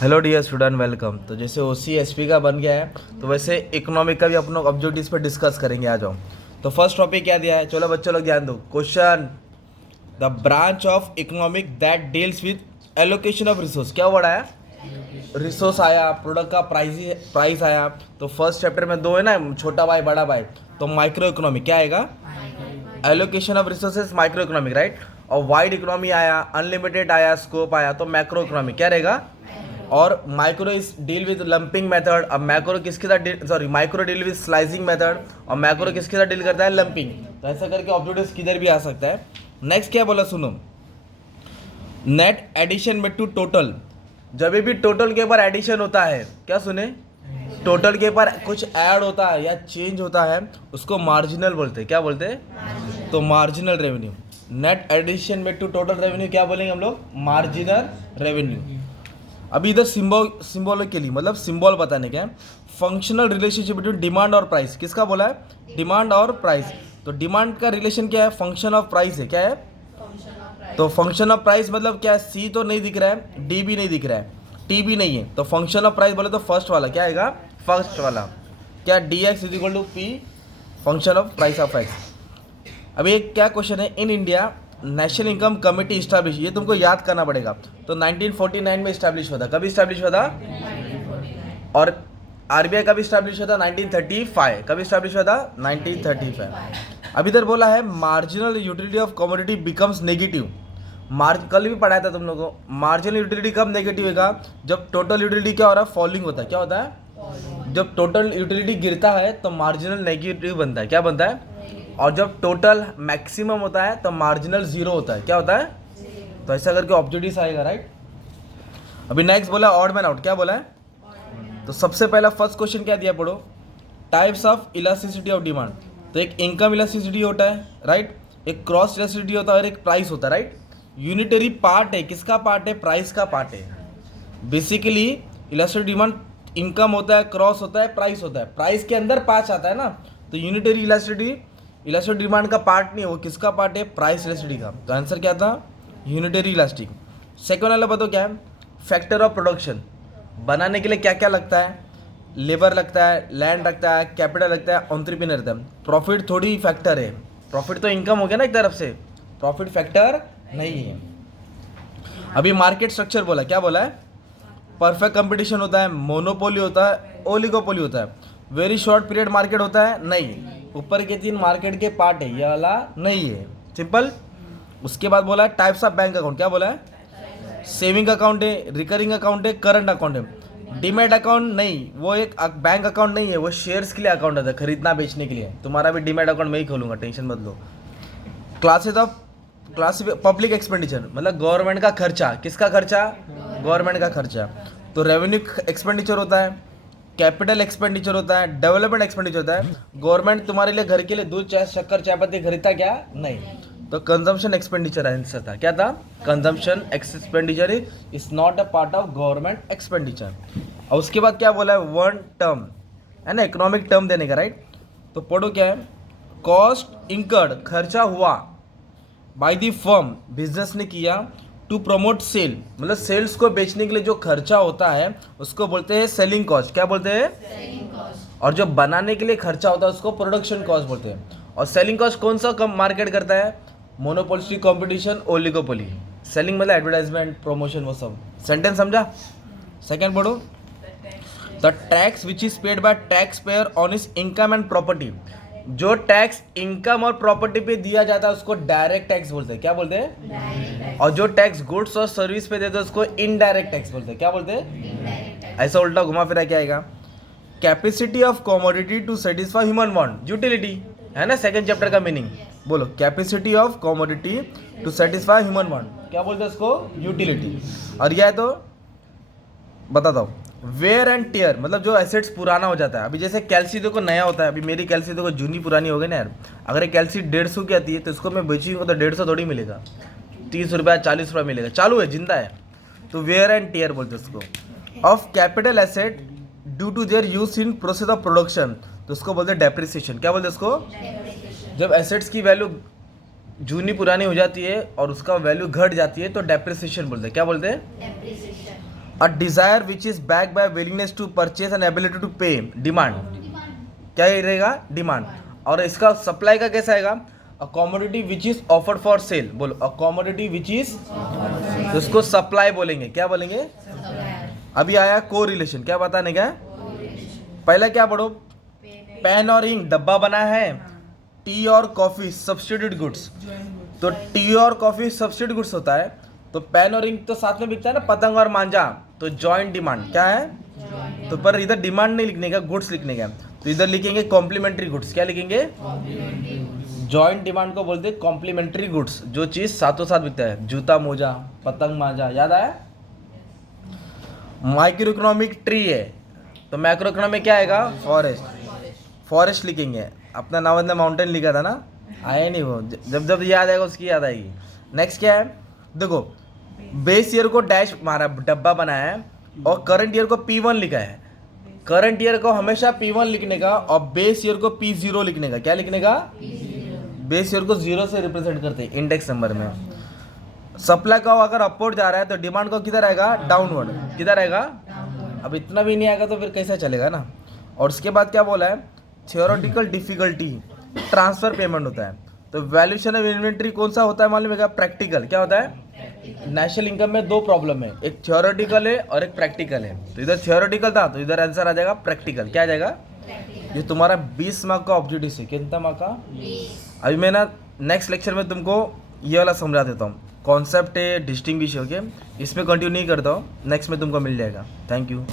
Hello dear student, welcome. तो जैसे ओ C S P का बन गया है, तो वैसे इकोनॉमिक का भी अपन लोग ऑब्जेक्टिव्स पे डिस्कस करेंगे। आ जाओ। तो फर्स्ट टॉपिक क्या दिया है, चलो बच्चों लोग ध्यान दो। Question, the branch of economic that deals with allocation of resource. क्या वर्ड आया? रिसोर्स आया, प्रोडक्ट का प्राइस आया। तो फर्स्ट चैप्टर में दो है ना, छोटा भाई बड़ा भाई। तो माइक्रो इकोनॉमिक क्या आएगा? Allocation of resources micro economic, right. और वाइड इकोनॉमी आया, अनलिमिटेड आया, स्कोप आया, तो मैक्रो इकोनॉमिक क्या रहेगा? और micro is deal with lumping method. अब मैक्रो किसके साथ, sorry, micro deal with slicing method, और मैक्रो किसके साथ डील करता है? लंपिंग। तो ऐसा करके ऑब्जेक्टिव्स किधर भी आ सकता है। नेक्स्ट क्या बोला, सुनो। नेट एडिशन में टू टोटल। जब भी टोटल के ऊपर एडिशन होता है, क्या सुने? टोटल के ऊपर कुछ ऐड होता है या चेंज होता है, उसको मार्जिनल बोलते हैं। क्या बोलते हैं? तो मार्जिनल रेवेन्यू। नेट एडिशन में टू टोटल रेवेन्यू क्या बोलेंगे हम लोग? Marginal revenue. अभी इधर सिंबॉलिकली मतलब सिंबल बताने क्या है। फंक्शनल रिलेशनशिप बिटवीन डिमांड और प्राइस। किसका बोला है? डिमांड और प्राइस। तो डिमांड का रिलेशन क्या है? फंक्शन ऑफ प्राइस है। क्या है? तो फंक्शन ऑफ प्राइस मतलब क्या है? सी तो नहीं दिख रहा है, डी भी नहीं दिख रहा है, टी भी नहीं है। तो फंक्शन ऑफ प्राइस बोले तो फर्स्ट वाला क्या आएगा? फर्स्ट वाला। क्या? D X is equal to P function of price of X. अभी एक क्या क्वेश्चन है, in India national income committee establish, ये तुमको याद करना पड़ेगा। तो 1949 में स्टैब्लिश हुआ था। कभी स्टैब्लिश हुआ था? और आरबीआई कभी स्टैब्लिश हुआ था? 1935। कभी स्टैब्लिश हुआ था? 1935। अभी इधर बोला है marginal utility of commodity becomes negative. कल भी पढ़ाया था तुम लोगों को। मार्जिनल यूटिलिटी कब नेगेटिव होगा? जब टोटल यूटिलिटी क्या हो रहा है? फॉलिंग होता है। क्या होता है? जब टोटल यूटिलिटी गिरता है तो मार्जिनल नेगेटिव बनता है। क्या बनता है? और जब टोटल मैक्सिमम होता है तो मार्जिनल जीरो होता है। क्या होता है? तो ऐसा करके ऑब्जेक्टिव आएगा, राइट। अभी नेक्स्ट बोला ऑड मैन आउट। क्या बोला है? तो सबसे पहला फर्स्ट क्वेश्चन क्या दिया, पढ़ो। Types of elasticity of demand. तो एक इनकम इलास्टिसिटी होता है, राइट। एक क्रॉस इलास्टिसिटी होता है और एक प्राइस होता है, राइट। यूनिटरी पार्ट है, किसका पार्ट है? प्राइस का पार्ट है। बेसिकली इलास्टिसिटी डिमांड इनकम होता है, क्रॉस होता है, प्राइस होता है। प्राइस के अंदर पार्ट आता है ना। तो यूनिटरी इलास्टिसिटी डिमांड का पार्ट नहीं है, वो किसका पार्ट है? प्राइस इलास्टिसिटी का। तो आंसर क्या था? Unitary elastic. सेकंड वाला बताओ क्या है? Factor of production. बनाने के लिए क्या क्या लगता है? लेबर लगता है, लैंड लगता है, कैपिटल लगता है, एंटरप्रेन्योर लगता है। प्रॉफिट थोड़ी फैक्टर है। प्रॉफिट तो इनकम हो गया ना एक तरफ से, प्रॉफिट फैक्टर नहीं है। अभी मार्केट स्ट्रक्चर बोला, क्या बोला है? परफेक्ट कंपटीशन होता है, मोनोपोली होता है, ओलिगोपोली होता है। वेरी शॉर्ट पीरियड मार्केट होता है, नहीं। ऊपर के तीन मार्केट के पार्ट है, ये वाला नहीं है, सिंपल। उसके बाद बोला है टाइप्स ऑफ बैंक अकाउंट। क्या बोला है? सेविंग अकाउंट है, रिकरिंग अकाउंट है, करंट अकाउंट है। डीमैट अकाउंट नहीं, वो एक बैंक अकाउंट नहीं है, वो शेयर्स के लिए अकाउंट होता है, खरीदना बेचने के लिए। तुम्हारा भी डीमैट अकाउंट मैं ही खोलूंगा, टेंशन मत लो। क्लासेस ऑफ पब्लिक एक्सपेंडिचर मतलब गवर्नमेंट का खर्चा। किसका खर्चा? गवर्नमेंट का खर्चा। तो रेवेन्यू एक्सपेंडिचर होता है, कैपिटल एक्सपेंडिचर होता है, डेवलपमेंट एक्सपेंडिचर होता है। गवर्नमेंट तुम्हारे लिए घर के लिए दूध, चाय, शक्कर, चाय पत्ती खरीदता क्या? नहीं। तो कंजम्पशन एक्सपेंडिचर आंसर था। क्या था? Consumption expenditure is not a part of government expenditure. और उसके बाद क्या बोला है? वन टर्म है ना, इकोनॉमिक टर्म देने का, राइट। तो पढ़ो क्या है? कॉस्ट इंकर्ड, खर्चा हुआ, बाय द फर्म, बिजनेस ने किया, टू प्रमोट सेल मतलब सेल्स को बेचने के लिए जो खर्चा होता है उसको बोलते हैं सेलिंग कॉस्ट। क्या बोलते हैं? Selling cost. और जो बनाने के लिए खर्चा होता है उसको प्रोडक्शन कॉस्ट बोलते हैं। और सेलिंग कॉस्ट कौन सा कम मार्केट करता है? Monopolistic competition, oligopoly. सेलिंग मतलब एडवर्टाइजमेंट, प्रमोशन, वो सब। सेंटेंस समझा? सेकेंड पढ़ो। The tax which is paid by tax payer on his income and property. जो टैक्स इनकम और प्रॉपर्टी पे दिया जाता है उसको डायरेक्ट टैक्स बोलते हैं। क्या बोलते हैं? और जो टैक्स गुड्स और सर्विस पे देते हैं उसको इनडायरेक्ट टैक्स बोलते हैं। क्या बोलते हैं? ऐसा उल्टा घुमा फिरा क्या आएगा? Capacity of commodity to satisfy human want, utility है ना, सेकंड चैप्टर का मीनिंग। बोलो, capacity of commodity to satisfy human want, क्या बोलते हैं उसको? यूटिलिटी। और यह है तो बताता हूँ, वेयर एंड टियर मतलब जो एसेट्स पुराना हो जाता है। अभी जैसे कैल्सी देखो नया होता है, अभी मेरी कैल्सी देखो जूनी पुरानी हो गई ना यार। अगर एक कैल्सी 150 की आती है तो इसको मैं बेचूंगा तो 150 थोड़ी मिलेगा, 30 रुपया 40 रुपया मिलेगा, चालू है, जिंदा है। तो वेयर एंड टियर बोलते हैं उसको। Of capital asset due to their use in process of production, तो उसको बोलते हैं डेप्रिसिएशन। क्या बोलते हैं उसको? जब एसेट्स की वैल्यू जूनी पुरानी हो जाती है और उसका वैल्यू घट जाती है तो डेप्रिसिएशन बोलते हैं। क्या बोलते हैं? A desire which is back by willingness to purchase and ability to pay, demand. क्या ये रहेगा? डिमांड। और इसका सप्लाई का कैसा आएगा? अ commodity which is offered for sale, बोलो अ कॉमोडिटी विच इज, तो उसको सप्लाई बोलेंगे। क्या बोलेंगे? अभी आया को रिलेशन, क्या बताने का? पहले क्या पढ़ो? पेन और इंक डब्बा बना है, टी और कॉफी सब्स्टिट्यूट गुड्स। तो टी और कॉफी सब्स्टिट्यूट गुड्स होता है, तो पेन और इंक तो साथ में बिकता है ना, पतंग और मांझा, तो जॉइंट डिमांड क्या है? तो पर इधर डिमांड नहीं लिखने का, गुड्स लिखने का, तो इधर लिखेंगे कॉम्प्लीमेंट्री गुड्स। क्या लिखेंगे? जॉइंट डिमांड को बोलते हैं कॉम्प्लीमेंट्री गुड्स, जो चीज साथों साथ बिकता है, जूता मोजा पतंग मांझा। याद आया? माइक्रो इकोनॉमिक ट्री है, तो मैक्रो इकोनॉमिक क्या आएगा? फॉरेस्ट। फॉरेस्ट लिखेंगे, अपना नावंदा माउंटेन लिखा था ना, आया नहीं वो, जब जब याद आएगा उसकी याद आएगी। नेक्स्ट क्या है? देखो बेस ईयर को डैश मारा, डब्बा बनाया है, और करंट ईयर को P1 लिखा है। करंट ईयर को हमेशा P1 लिखने का और बेस ईयर को P0 लिखने का। क्या लिखने का? बेस ईयर को 0 से रिप्रेजेंट करते हैं इंडेक्स नंबर में। सप्लाई का अगर अपवर्ड जा रहा है तो डिमांड को किधर आएगा? डाउनवर्ड। किधर आएगा? अब इतना भी नहीं आएगा तो फिर कैसे चलेगा ना। और उसके बाद क्या बोला है? थियोरेटिकल डिफिकल्टी, ट्रांसफर पेमेंट होता है। तो वैल्यूएशन ऑफ इन्वेंट्री कौन सा होता है मालूम है क्या? प्रैक्टिकल। क्या होता है? नेशनल इनकम में दो प्रॉब्लम है, एक थियोरेटिकल है और एक प्रैक्टिकल है। तो इधर थियोरेटिकल था तो इधर आंसर आ जाएगा प्रैक्टिकल। क्या आ जाएगा? ये तुम्हारा 20 मार्क का ऑब्जेक्टिव है। कितना मार्क का? 20। अभी मैं ना नेक्स्ट लेक्चर में तुमको ये वाला समझा देता हूँ, कॉन्सेप्ट है डिस्टिंग्विश, ओके? इसमें कंटिन्यू नहीं करता हूँ, नेक्स्ट में तुमको मिल जाएगा। Thank you.